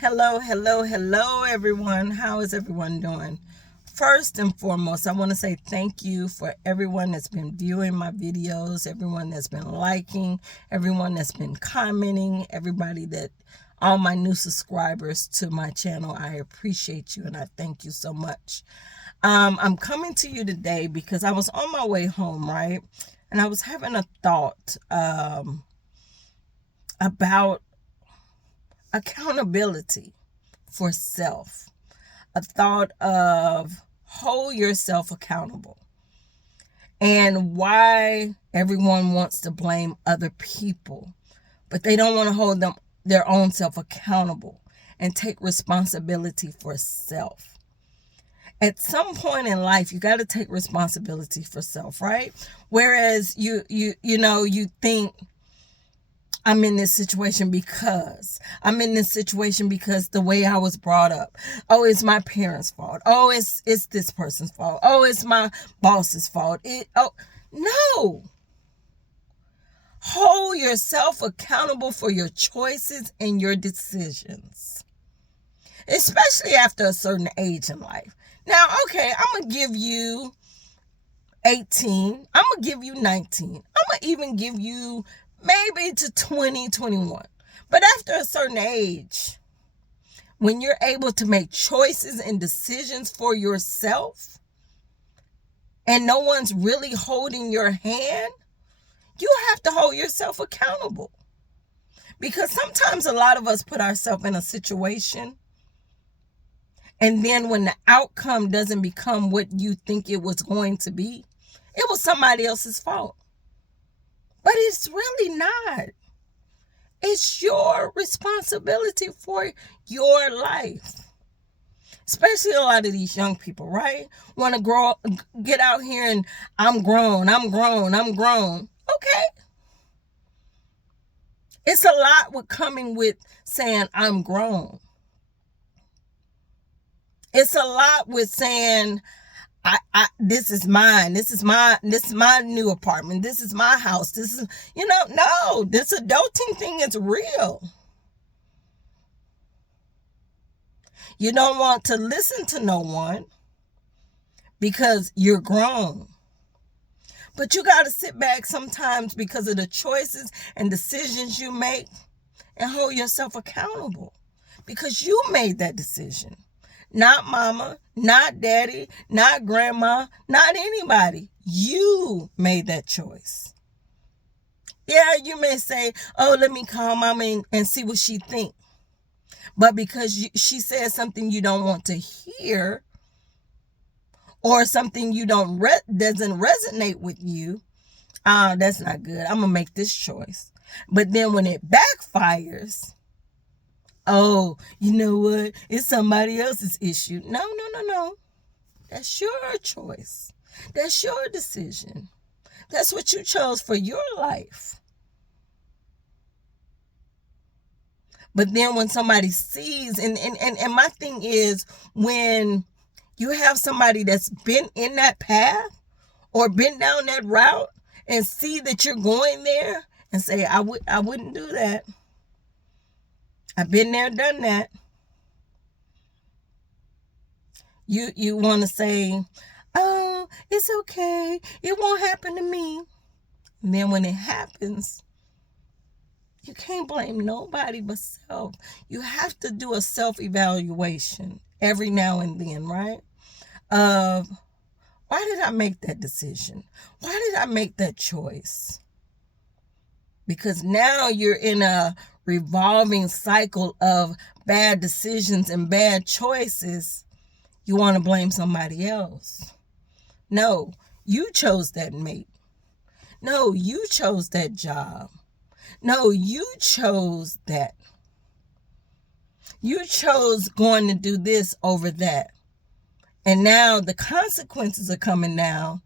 Hello, everyone. How is everyone doing? First and foremost, I want to say thank you for everyone that's been viewing my videos, everyone that's been liking, everyone that's been commenting, all my new subscribers to my channel. I appreciate you and I thank you so much. I'm coming to you today because I was on my way home, right? And I was having a thought about accountability for self, a thought of hold yourself accountable, and why everyone wants to blame other people, but they don't want to hold their own self accountable and take responsibility for self. At some point in life, you got to take responsibility for self, right? Whereas you think, I'm in this situation because the way I was brought up. Oh, it's my parents' fault. Oh, it's this person's fault. Oh, it's my boss's fault. No. Hold yourself accountable for your choices and your decisions, especially after a certain age in life. Now, okay, I'm going to give you 18. I'm going to give you 19. I'm going to even give you maybe to 20, 21. But after a certain age, when you're able to make choices and decisions for yourself and no one's really holding your hand, you have to hold yourself accountable. Because sometimes a lot of us put ourselves in a situation, and then when the outcome doesn't become what you think it was going to be, it was somebody else's fault. But it's really not. It's your responsibility for your life. Especially a lot of these young people, right? Want to get out here and I'm grown. Okay. It's a lot with coming with saying I'm grown. It's a lot with saying this is mine. This is my new apartment. This is my house. This is, no, this adulting thing is real. You don't want to listen to no one because you're grown. But you got to sit back sometimes because of the choices and decisions you make and hold yourself accountable because you made that decision. Not mama, not daddy, not grandma, not anybody. You made that choice. Yeah, you may say, oh, let me call mama and see what she thinks. But because she says something you don't want to hear or something you doesn't resonate with you, that's not good. I'm going to make this choice. But then when it backfires, oh, you know what? It's somebody else's issue. No. That's your choice. That's your decision. That's what you chose for your life. But then when somebody sees, and my thing is, when you have somebody that's been in that path or been down that route and see that you're going there and say, I wouldn't do that. I've been there, done that. You want to say, oh, it's okay. It won't happen to me. And then when it happens, you can't blame nobody but self. You have to do a self-evaluation every now and then, right? Of, why did I make that decision? Why did I make that choice? Because now you're in a revolving cycle of bad decisions and bad choices. You want to blame somebody else. No, you chose that mate. No, you chose that job. No, you chose that. You chose going to do this over that. And now the consequences are coming down.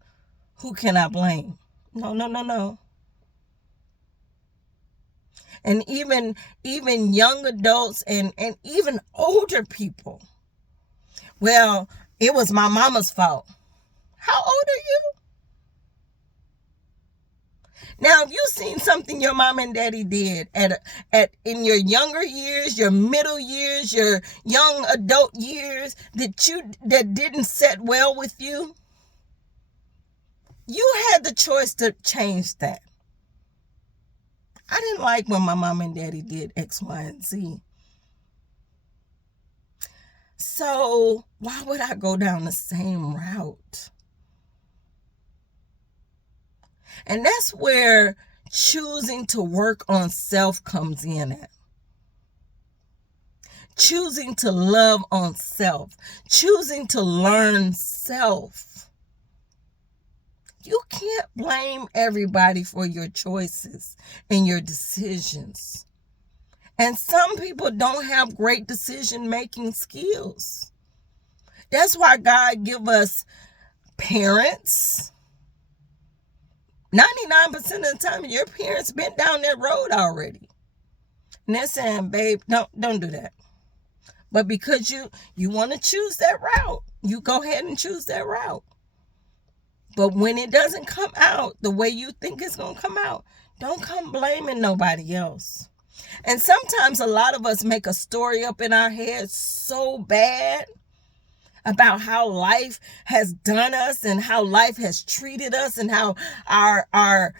Who can I blame? No. And even young adults and even older people. Well, it was my mama's fault. How old are you? Now, if you've seen something your mom and daddy did at in your younger years, your middle years, your young adult years that didn't set well with you, you had the choice to change that. I didn't like when my mom and daddy did X, Y, and Z. So why would I go down the same route? And that's where choosing to work on self comes in at. Choosing to love on self. Choosing to learn self. You can't blame everybody for your choices and your decisions. And some people don't have great decision-making skills. That's why God give us parents. 99% of the time, your parents been down that road already. And they're saying, babe, don't do that. But because you want to choose that route, you go ahead and choose that route. But when it doesn't come out the way you think it's going to come out, don't come blaming nobody else. And sometimes a lot of us make a story up in our heads so bad about how life has done us and how life has treated us and how our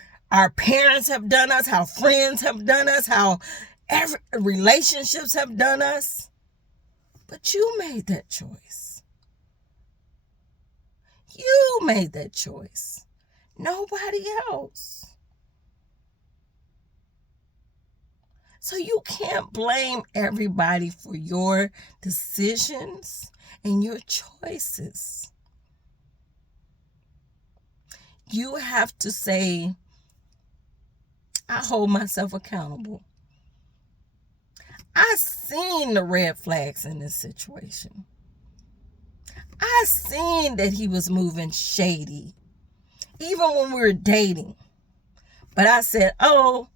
parents have done us, how friends have done us, how relationships have done us. But you made that choice. You made that choice. Nobody else. So you can't blame everybody for your decisions and your choices. You have to say, I hold myself accountable. I seen the red flags in this situation. I seen that he was moving shady, even when we were dating. But I said, oh,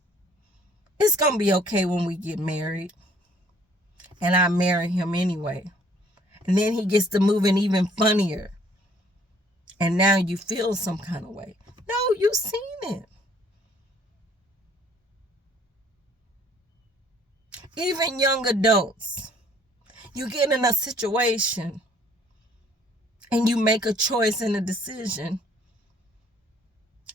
it's going to be okay when we get married. And I marry him anyway. And then he gets to moving even funnier. And now you feel some kind of way. No, you've seen it. Even young adults, you get in a situation and you make a choice and a decision.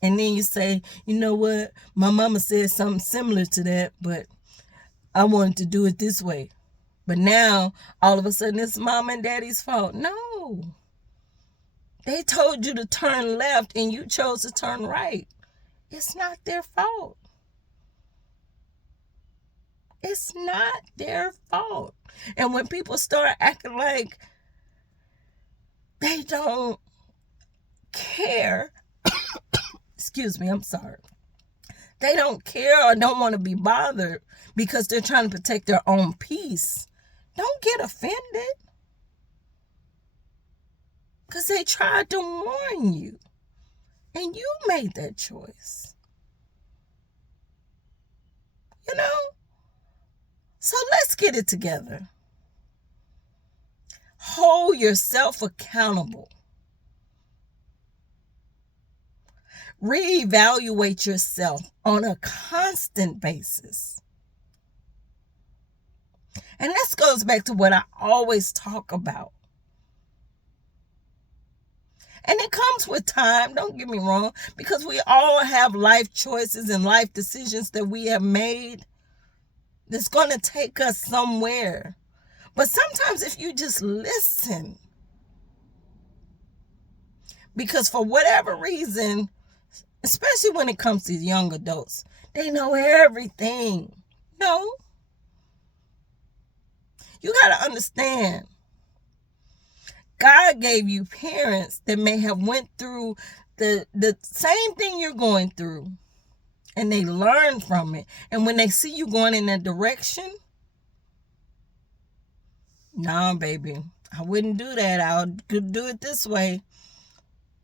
And then you say, you know what? My mama said something similar to that, but I wanted to do it this way. But now, all of a sudden, it's mom and daddy's fault. No. They told you to turn left and you chose to turn right. It's not their fault. It's not their fault. And when people start acting like they don't care, excuse me, I'm sorry. They don't care or don't want to be bothered because they're trying to protect their own peace. Don't get offended. Because they tried to warn you. And you made that choice. You know? So let's get it together. Hold yourself accountable. Reevaluate yourself on a constant basis. And this goes back to what I always talk about. And it comes with time, don't get me wrong, because we all have life choices and life decisions that we have made that's going to take us somewhere. But sometimes if you just listen, because for whatever reason, especially when it comes to young adults, they know everything. No. You got to understand, God gave you parents that may have went through the same thing you're going through, and they learn from it. And when they see you going in that direction, nah, baby, I wouldn't do that. I would do it this way.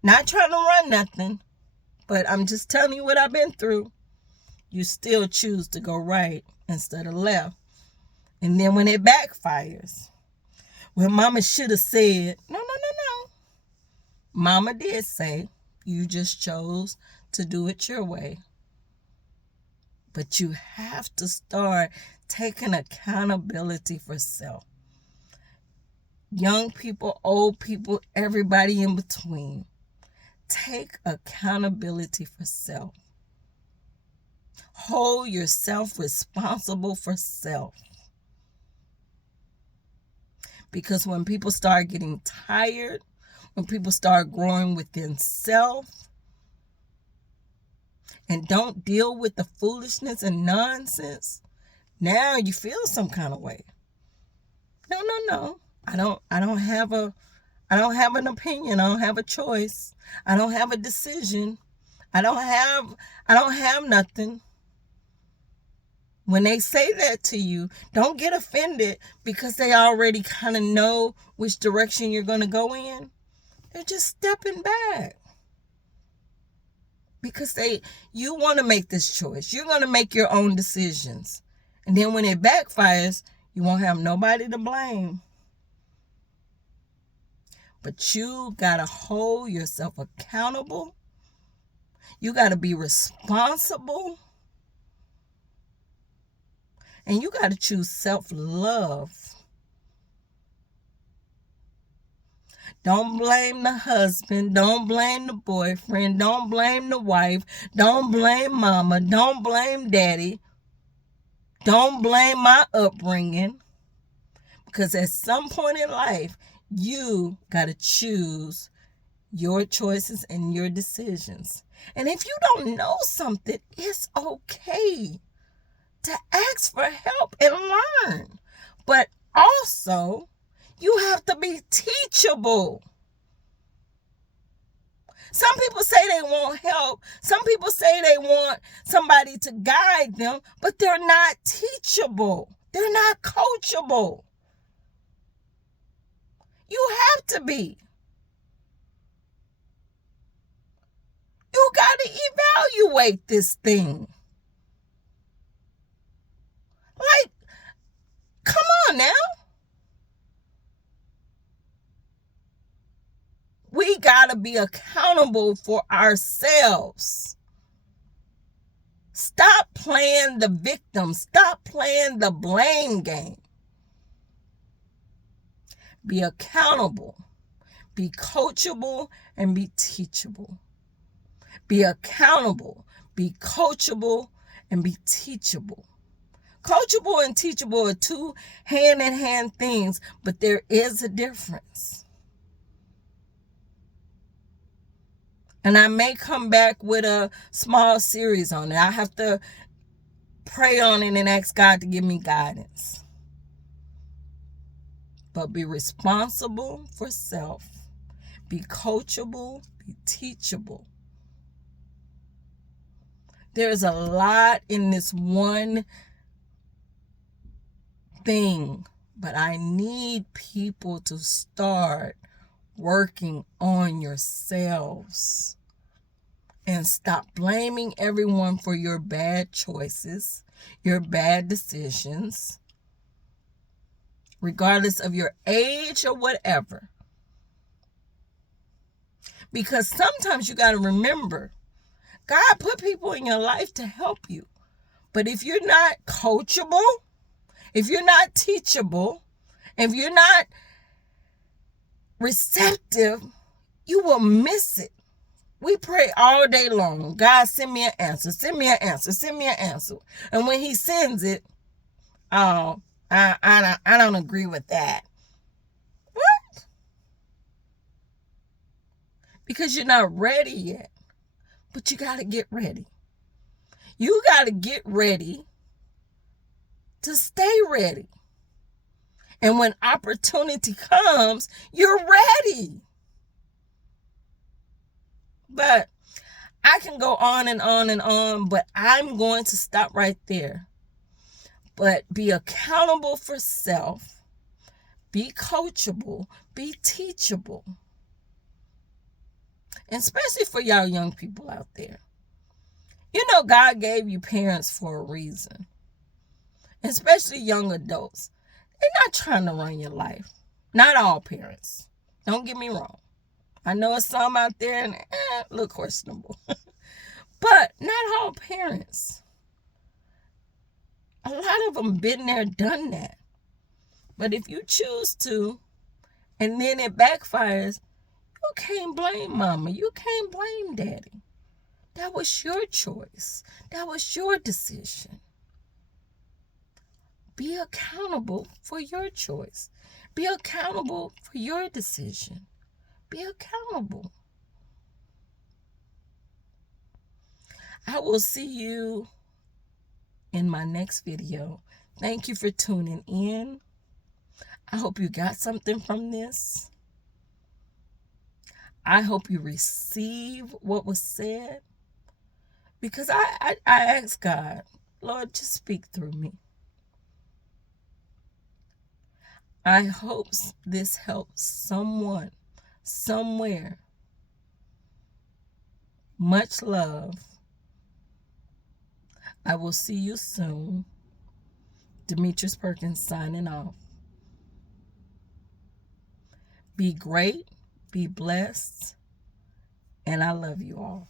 Not trying to run nothing, but I'm just telling you what I've been through. You still choose to go right instead of left. And then when it backfires, well, mama should have said, no. Mama did say, you just chose to do it your way. But you have to start taking accountability for self. Young people, old people, everybody in between. Take accountability for self. Hold yourself responsible for self. Because when people start getting tired, when people start growing within self, and don't deal with the foolishness and nonsense, now you feel some kind of way. No. I don't have an opinion. I don't have a choice. I don't have a decision. I don't have nothing. When they say that to you, don't get offended because they already kind of know which direction you're going to go in. They're just stepping back. Because you want to make this choice. You're going to make your own decisions. And then when it backfires, you won't have nobody to blame. But you got to hold yourself accountable. You got to be responsible. And you got to choose self-love. Don't blame the husband. Don't blame the boyfriend. Don't blame the wife. Don't blame mama. Don't blame daddy. Don't blame my upbringing. Because at some point in life, you got to choose your choices and your decisions. And if you don't know something, it's okay to ask for help and learn. But also, you have to be teachable. Some people say they want help. Some people say they want somebody to guide them, but they're not teachable. They're not coachable. You have to be. You got to evaluate this thing. Like, come on now. We got to be accountable for ourselves. Stop playing the victim. Stop playing the blame game. Be accountable. Be coachable and be teachable. Be accountable. Be coachable and be teachable. Coachable and teachable are two hand-in-hand things, but there is a difference. And I may come back with a small series on it. I have to pray on it and ask God to give me guidance. But be responsible for self. Be coachable. Be teachable. There's a lot in this one thing, but I need people to start working on yourselves and stop blaming everyone for your bad choices, your bad decisions, regardless of your age or whatever. Because sometimes you got to remember, God put people in your life to help you. But if you're not coachable, if you're not teachable, if you're not receptive, you will miss it. We pray all day long. God, send me an answer. Send me an answer. Send me an answer. And when he sends it, oh, I don't agree with that. What? Because you're not ready yet. But you got to get ready. You got to get ready to stay ready. And when opportunity comes, you're ready. But I can go on and on and on, but I'm going to stop right there. But be accountable for self. Be coachable. Be teachable. And especially for y'all young people out there. You know, God gave you parents for a reason. Especially young adults. They're not trying to run your life. Not all parents. Don't get me wrong. I know some out there and look questionable. But not all parents. A lot of them been there, done that. But if you choose to, and then it backfires, you can't blame mama. You can't blame daddy. That was your choice. That was your decision. Be accountable for your choice. Be accountable for your decision. Be accountable. I will see you in my next video. Thank you for tuning in. I hope you got something from this. I hope you receive what was said. Because I asked God, Lord, just speak through me. I hope this helps someone, somewhere. Much love. I will see you soon. Demetrius Perkins signing off. Be great, be blessed, and I love you all.